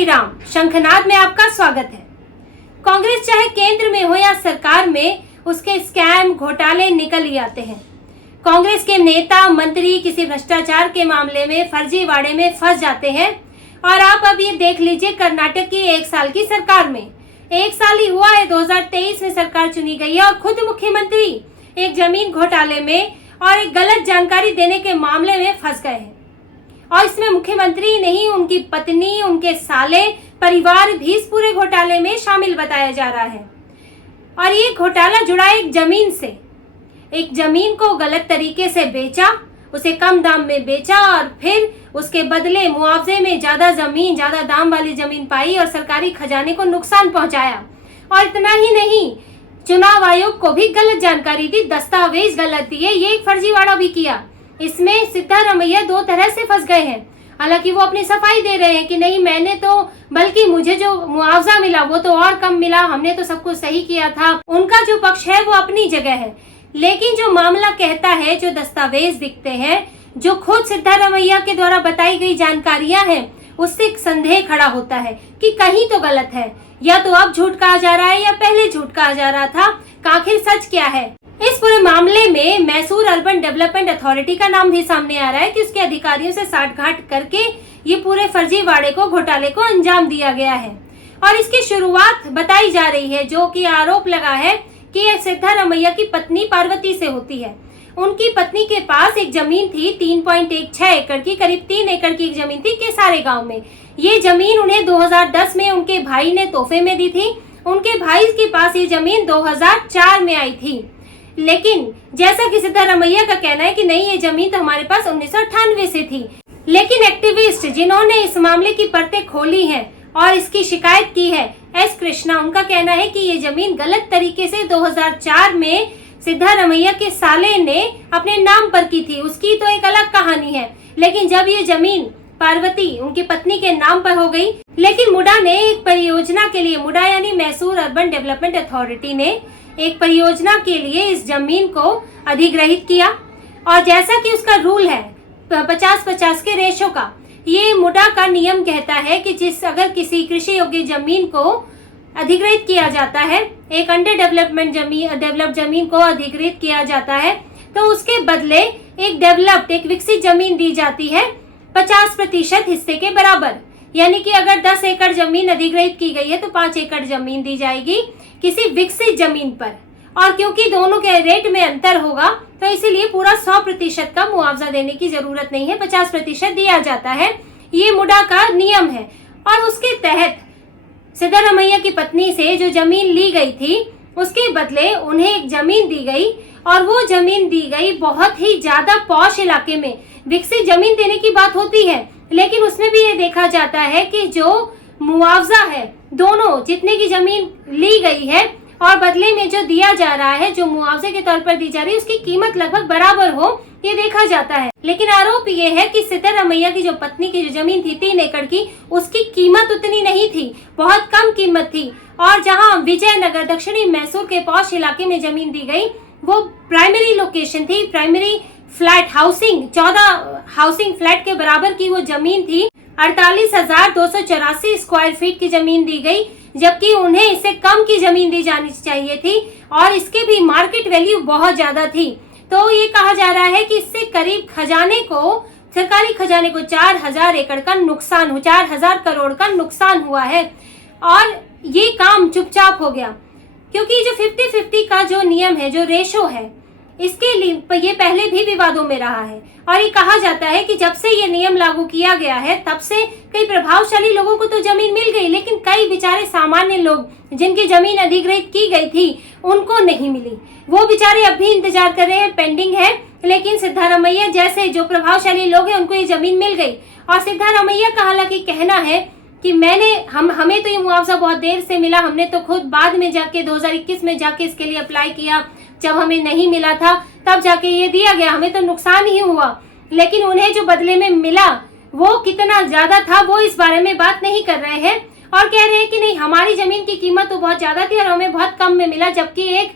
श्री राम। शंखनाद में आपका स्वागत है। कांग्रेस चाहे केंद्र में हो या सरकार में, उसके स्कैम घोटाले निकल ही आते हैं। कांग्रेस के नेता मंत्री किसी भ्रष्टाचार के मामले में फर्जीवाड़े में फंस जाते हैं। और आप अब ये देख लीजिए, कर्नाटक की 1 साल की सरकार में 1 साल ही हुआ है, 2023 में सरकार चुनी गई है और खुद मुख्यमंत्री एक जमीन घोटाले में और एक गलत जानकारी देने के मामले में फंस गए हैं। और इसमें मुख्यमंत्री नहीं, उनकी पत्नी, उनके साले, परिवार भी इस पूरे घोटाले में शामिल बताया जा रहा है। और ये घोटाला जुड़ा एक जमीन से। एक जमीन को गलत तरीके से बेचा, उसे कम दाम में बेचा और फिर उसके बदले मुआवजे में ज्यादा दाम वाली जमीन पाई और सरकारी खजाने को नुकसान पहुंचाया। और इतना ही नहीं, चुनाव आयोग को भी गलत जानकारी दी, दस्तावेज गलत दिए, ये एक फर्जीवाड़ा भी किया। इसमें सिद्धारमैया 2 तरह से फंस गए हैं। हालांकि वो अपनी सफाई दे रहे हैं कि नहीं, मैंने तो, बल्कि मुझे जो मुआवजा मिला वो तो और कम मिला, हमने तो सब कुछ सही किया था। उनका जो पक्ष है वो अपनी जगह है, लेकिन जो मामला कहता है, जो दस्तावेज दिखते हैं, जो खुद सिद्धारमैया के द्वारा बताई गई जानकारियां हैं, उससे एक संदेह खड़ा होता है कि कहीं तो गलत है। या तो अब झूठ कहा जा रहा है या पहले झूठ कहा जा रहा था, आखिर सच क्या है। इस पूरे मामले में मैसूर अर्बन डेवलपमेंट अथॉरिटी का नाम भी सामने आ रहा है कि उसके अधिकारियों से साठगांठ करके ये पूरे फर्जीवाड़े को, घोटाले को अंजाम दिया गया है। और इसकी शुरुआत बताई जा रही है, जो कि आरोप लगा है कि यह सिद्धारमैया की पत्नी पार्वती से होती है। उनकी पत्नी के पास एक जमीन थी 3.16 एकड़ की, करीब 3 एकड़ की एक जमीन थी केसारे गांव में। ये जमीन उन्हें 2010 में उनके भाई ने तोहफे में दी थी। उनके भाई के पास ये जमीन 2004 में आई थी। लेकिन जैसा कि सिद्धारमैया का कहना है कि नहीं, ये जमीन तो हमारे पास 1998 से थी। लेकिन एक्टिविस्ट जिन्होंने इस मामले की परतें खोली हैं और इसकी शिकायत की है, एस कृष्णा, उनका कहना है कि ये जमीन गलत तरीके से 2004 में सिद्धारमैया के साले ने अपने नाम पर की थी। उसकी तो एक अलग कहानी है। लेकिन जब ये जमीन पार्वती, उनकी पत्नी के नाम पर हो गई, लेकिन मुडा ने एक परियोजना के लिए, मुडा यानी मैसूर अर्बन डेवलपमेंट अथॉरिटी ने एक परियोजना के लिए इस जमीन को अधिग्रहित किया। और जैसा कि उसका रूल है 50-50 के रेशो का, ये मुडा का नियम कहता है कि अगर किसी कृषि योग्य जमीन को अधिग्रहित किया जाता है, एक अंडर डेवलप्ड जमीन को अधिग्रहित किया जाता है, तो उसके बदले एक विकसित जमीन दी जाती है 50% हिस्से के बराबर। यानी कि अगर 10 एकड़ जमीन अधिग्रहित की गई है तो 5 एकड़ जमीन दी जाएगी किसी विकसित जमीन पर। और क्योंकि दोनों के रेट में अंतर होगा, तो इसीलिए पूरा 100% का मुआवजा देने की जरूरत नहीं है, 50% दिया जाता है। ये मुडा का नियम है। और उसके तहत सिद्धारमैया की पत्नी से जो जमीन ली गई थी, उसके बदले उन्हें एक जमीन दी गई। और वो जमीन दी गई बहुत ही ज्यादा पॉश इलाके में। विकसित जमीन देने की बात होती है, लेकिन उसमें भी ये देखा जाता है कि जो मुआवजा है, दोनों जितने की जमीन ली गई है और बदले में जो दिया जा रहा है, जो मुआवजे के तौर पर दी जा रही है, उसकी कीमत लगभग बराबर हो, ये देखा जाता है। लेकिन आरोप ये है कि सिद्धारमैया की जो पत्नी की जो जमीन थी 3 एकड़ की, उसकी कीमत उतनी नहीं थी, बहुत कम कीमत थी। और जहां विजयनगर, दक्षिणी मैसूर के पॉश इलाके में जमीन दी गई, वो प्राइमरी लोकेशन थी, primary flat housing, 14 housing flat के बराबर की वो जमीन थी। 48,284 स्क्वायर फीट की जमीन दी गई, जबकि उन्हें इससे कम की जमीन दी जानी चाहिए थी और इसके भी मार्केट वैल्यू बहुत ज्यादा थी। तो ये कहा जा रहा है कि इससे करीब सरकारी खजाने को 4,000 एकड़ का नुकसान, 4,000 करोड़ का नुकसान हुआ है। और ये काम चुपचाप हो गया, क्योंकि जो 50-50 का जो नियम है, जो रेशो है, इसके लिए ये पहले भी विवादों में रहा है। और ये कहा जाता है कि जब से ये नियम लागू किया गया है, तब से कई प्रभावशाली लोगों को तो जमीन मिल गई, लेकिन कई बेचारे सामान्य लोग जिनकी जमीन अधिग्रहित की गई थी, उनको नहीं मिली। वो बेचारे अब भी इंतजार कर रहे हैं, पेंडिंग है। लेकिन सिद्धारमैया जैसे जो प्रभावशाली लोग हैं, उनको ये जमीन मिल गई। और सिद्धारमैया का हालांकि कहना है कि हमें तो ये मुआवजा बहुत देर से मिला, हमने तो खुद बाद में जाके 2021 में जाके इसके लिए अप्लाई किया, जब हमें नहीं मिला था तब जाके ये दिया गया, हमें तो नुकसान ही हुआ। लेकिन उन्हें जो बदले में मिला वो कितना ज्यादा था, वो इस बारे में बात नहीं कर रहे हैं। और कह रहे हैं कि नहीं, हमारी जमीन की कीमत तो बहुत ज्यादा थी और हमें बहुत कम में मिला, जबकि एक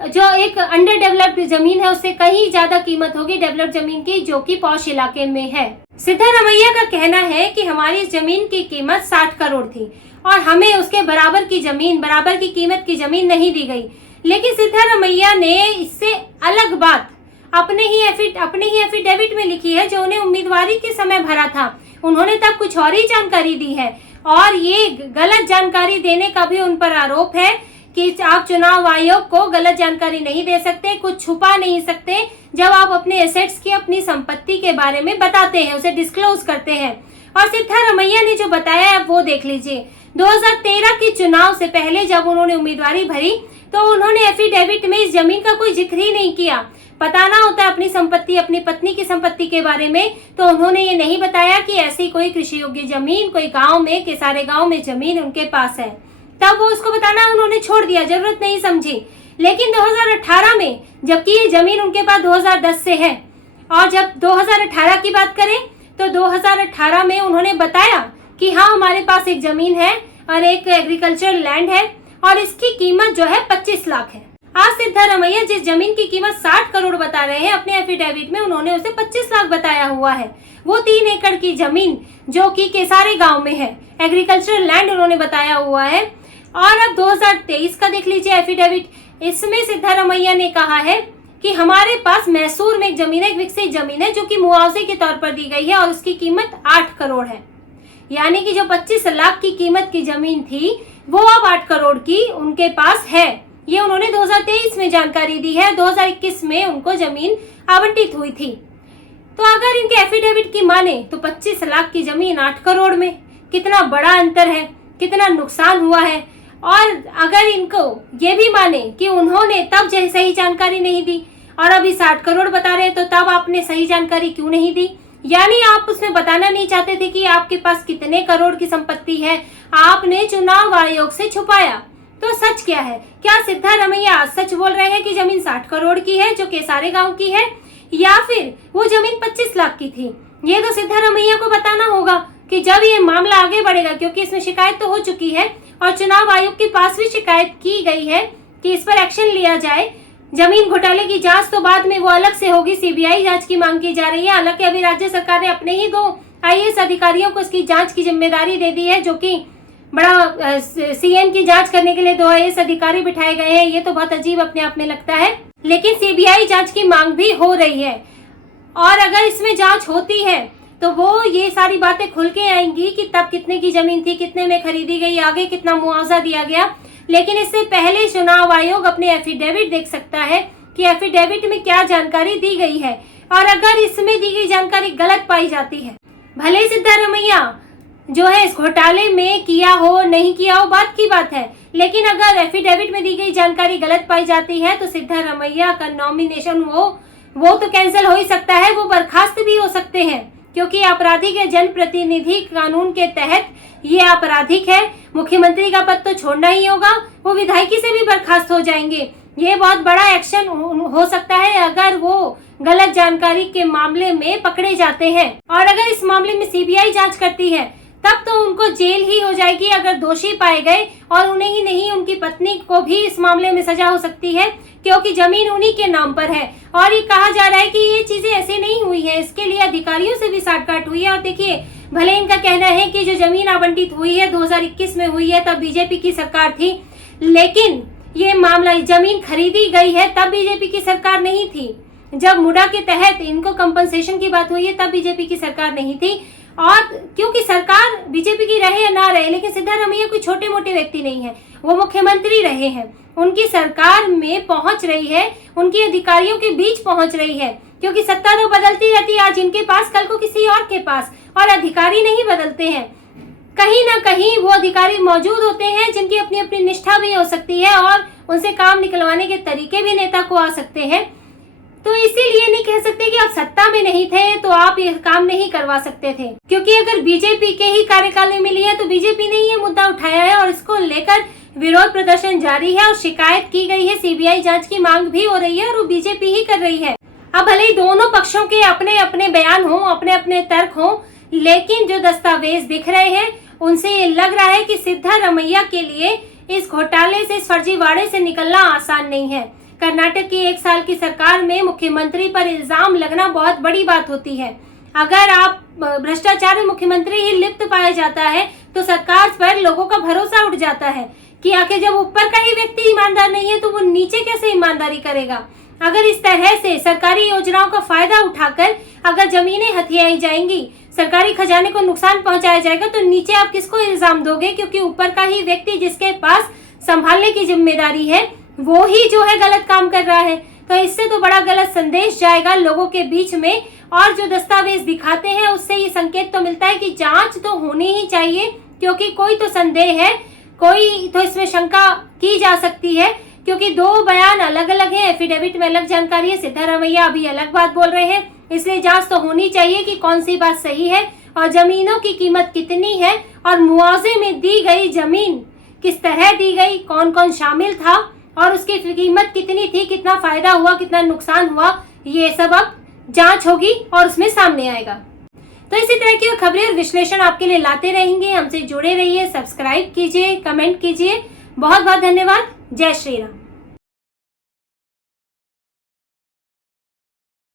जो एक अंडर डेवलप्ड जमीन है उससे कहीं ज्यादा कीमत होगी डेवलप्ड जमीन की, जो कि पॉश इलाके में है। सिद्धारमैया का कहना है कि हमारी जमीन की कीमत 60 करोड़ थी और हमें उसके बराबर की जमीन, बराबर की कीमत की जमीन नहीं दी गई। लेकिन सिद्धारमैया ने इससे अलग बात अपने ही एफिडेविट में लिखी है, जो उन्हें उम्मीदवारी के समय भरा था। उन्होंने तब कुछ और ही जानकारी दी है और ये गलत जानकारी देने का भी उन पर आरोप है कि आप चुनाव आयोग को गलत जानकारी नहीं दे सकते, कुछ छुपा नहीं सकते। जब आप अपने एसेट्स की, अपनी संपत्ति के बारे में बताते हैं, उसे डिस्क्लोज करते हैं। और सिद्धारमैया ने जो बताया है वो देख लीजिए। 2013 के चुनाव से पहले जब उन्होंने उम्मीदवारी भरी तो उन्होंने एफिडेविट में इस जमीन का कोई जिक्र ही नहीं किया। बताना होता है अपनी संपत्ति, अपनी पत्नी की संपत्ति के बारे में, तो उन्होंने ये नहीं बताया कि ऐसी कोई कृषि योग्य जमीन कोई गांव में, केसारे गांव में जमीन उनके पास है। तब वो उसको बताना उन्होंने छोड़ दिया, जरूरत नहीं समझी। लेकिन 2018 में, जबकि ये जमीन उनके पास 2010 से है, और जब 2018 की बात करें तो 2018 में उन्होंने बताया कि हाँ हमारे पास एक जमीन है और एक एग्रीकल्चर लैंड है और इसकी कीमत जो है 25 लाख है। आज सिद्धारमैया जिस जमीन की कीमत 60 करोड़ बता रहे हैं, अपने एफिडेविट में उन्होंने उसे 25 लाख बताया हुआ है। वो 3 एकड़ की जमीन जो कि केसारे गांव में है, एग्रीकल्चरल लैंड उन्होंने बताया हुआ है। और अब 2023 का देख लीजिए एफिडेविट, इसमें सिद्धारमैया ने कहा है कि हमारे पास मैसूर में एक जमीन है, एक विकसित जमीन है जो कि मुआवजे के तौर पर दी गई है और उसकी कीमत 8 करोड़ है। यानी कि जो 25 लाख की कीमत की जमीन थी वो अब 8 करोड़ की उनके पास है। ये उन्होंने 2023 में जानकारी दी है, 2021 में उनको जमीन आवंटित हुई थी। तो अगर इनके एफिडेविट की माने तो 25 लाख की जमीन 8 करोड़ में कितना बड़ा अंतर है, कितना नुकसान हुआ है। और अगर इनको ये भी माने कि उन्होंने तब सही जानकारी नहीं दी और अभी 60 करोड़ बता रहे हैं, तो तब आपने सही जानकारी क्यों नहीं दी? यानी आप उसमें बताना नहीं चाहते थे कि आपके पास कितने करोड़ की संपत्ति है, आपने चुनाव आयोग से छुपाया। तो सच क्या है? क्या सिद्धारमैया सच बोल रहे हैं कि जमीन 60 करोड़ की है जो केसारे गांव की है, या फिर वो जमीन 25 लाख की थी? ये तो सिद्धारमैया को बताना होगा कि जब ये मामला आगे बढ़ेगा, क्योंकि इसमें शिकायत तो हो चुकी है और चुनाव आयोग के पास भी शिकायत की गई है कि इस पर एक्शन लिया जाए। जमीन घोटाले की जांच तो बाद में वो अलग से होगी, सीबीआई जांच की मांग की जा रही है। हालांकि अभी राज्य सरकार ने अपने ही 2 आईएएस अधिकारियों को इसकी जांच की जिम्मेदारी दे दी है, जो कि बड़ा सीएम की जांच करने के लिए 2 आईएएस अधिकारी बिठाए गए हैं। ये तो बहुत अजीब अपने आप में लगता है, लेकिन सीबीआई जांच की मांग भी हो रही है। और अगर इसमें जांच होती है तो वो ये सारी बातें खुल के आएंगी कि तब कितने की जमीन थी, कितने में खरीदी गई, आगे कितना मुआवजा दिया गया। लेकिन इससे पहले चुनाव आयोग अपने एफिडेविट देख सकता है कि एफिडेविट में क्या जानकारी दी गई है, और अगर इसमें दी गई जानकारी गलत पाई जाती है, भले सिद्धारमैया जो है इस घोटाले में किया हो नहीं किया हो बात की बात है, लेकिन अगर एफिडेविट में दी गई जानकारी गलत पाई जाती है तो सिद्धारमैया का नॉमिनेशन वो तो कैंसिल हो ही सकता है, वो बर्खास्त भी हो सकते हैं, क्योंकि आपराधिक या जनप्रतिनिधि कानून के तहत ये आपराधिक है। मुख्यमंत्री का पद तो छोड़ना ही होगा, वो विधायकी से भी बर्खास्त हो जाएंगे। ये बहुत बड़ा एक्शन हो सकता है अगर वो गलत जानकारी के मामले में पकड़े जाते हैं। और अगर इस मामले में सीबीआई जांच करती है तब तो उनको जेल ही हो जाएगी अगर दोषी पाए गए, और उन्हें ही नहीं उनकी पत्नी को भी इस मामले में सजा हो सकती है, क्योंकि जमीन उन्हीं के नाम पर है। और ये कहा जा रहा है कि ये चीजें ऐसे नहीं हुई है, इसके लिए अधिकारियों से भी साठगांठ हुई है। और देखिए, भले इनका कहना है कि जो जमीन आवंटित हुई है 2021 में हुई है, तब बीजेपी की सरकार थी, लेकिन ये मामला जमीन खरीदी गई है तब बीजेपी की सरकार नहीं थी। जब मुडा के तहत इनको कंपनसेशन की बात हुई है तब बीजेपी की सरकार नहीं थी। और क्योंकि सरकार बीजेपी की रहे या ना रहे, लेकिन सिद्धारमैया कोई छोटे मोटे व्यक्ति नहीं है, वो मुख्यमंत्री रहे हैं, उनकी सरकार में पहुंच रही है, उनके अधिकारियों के बीच पहुंच रही है, क्योंकि सत्ता तो बदलती रहती है, आज इनके पास कल को किसी और के पास, और अधिकारी नहीं बदलते हैं। कहीं ना कहीं वो अधिकारी मौजूद होते हैं जिनकी अपनी अपनी निष्ठा भी हो सकती है और उनसे काम निकलवाने के तरीके भी नेता को आ सकते हैं। तो इसीलिए नहीं कह सकते कि आप सत्ता में नहीं थे तो आप ये काम नहीं करवा सकते थे, क्योंकि अगर बीजेपी के ही कार्यकाल में मिली है तो बीजेपी ने ये मुद्दा उठाया है और इसको लेकर विरोध प्रदर्शन जारी है और शिकायत की गई है, सीबीआई जांच की मांग भी हो रही है और वो बीजेपी ही कर रही है। अब भले ही दोनों पक्षों के अपने अपने बयान हो, अपने अपने तर्क हो, लेकिन जो दस्तावेज दिख रहे हैं उनसे ये लग रहा है कि सिद्धारमैया के लिए इस घोटाले से, इस फर्जीवाड़े से निकलना आसान नहीं है, कर्नाटक की 1 साल की सरकार में मुख्यमंत्री पर इल्जाम लगना बहुत बड़ी बात होती है। अगर आप भ्रष्टाचार में मुख्यमंत्री ही लिप्त पाया जाता है तो सरकार पर लोगों का भरोसा उठ जाता है कि आखिर जब ऊपर का ही व्यक्ति ईमानदार नहीं है तो वो नीचे कैसे ईमानदारी करेगा। अगर इस तरह से सरकारी योजनाओं का फायदा उठाकर अगर जमीनें हथियाई जाएंगी, सरकारी खजाने को नुकसान पहुंचाया जाएगा, तो नीचे आप किसको इल्जाम दोगे? क्योंकि ऊपर का ही व्यक्ति जिसके पास संभालने की जिम्मेदारी है वो ही जो है गलत काम कर रहा है। तो इससे तो बड़ा गलत संदेश जाएगा लोगों के बीच में। और जो दस्तावेज दिखाते हैं उससे ये संकेत तो मिलता है कि जांच तो होनी ही चाहिए, क्योंकि कोई तो संदेह है, कोई तो इसमें शंका की जा सकती है, क्योंकि 2 बयान अलग अलग हैं, एफिडेविट में अलग जानकारी है, सिद्धारमैया अभी अलग बात बोल रहे हैं। इसलिए जांच तो होनी चाहिए कि कौन सी बात सही है और जमीनों की कीमत कितनी है और मुआवजे में दी गई जमीन किस तरह दी गई, कौन कौन शामिल था और उसकी कीमत कितनी थी, कितना फायदा हुआ, कितना नुकसान हुआ, ये सब अब जांच होगी और उसमें सामने आएगा। तो इसी तरह की खबरें और विश्लेषण आपके लिए लाते रहेंगे। हमसे जुड़े रहिए, सब्सक्राइब कीजिए, कमेंट कीजिए। बहुत बहुत धन्यवाद। जय श्री राम।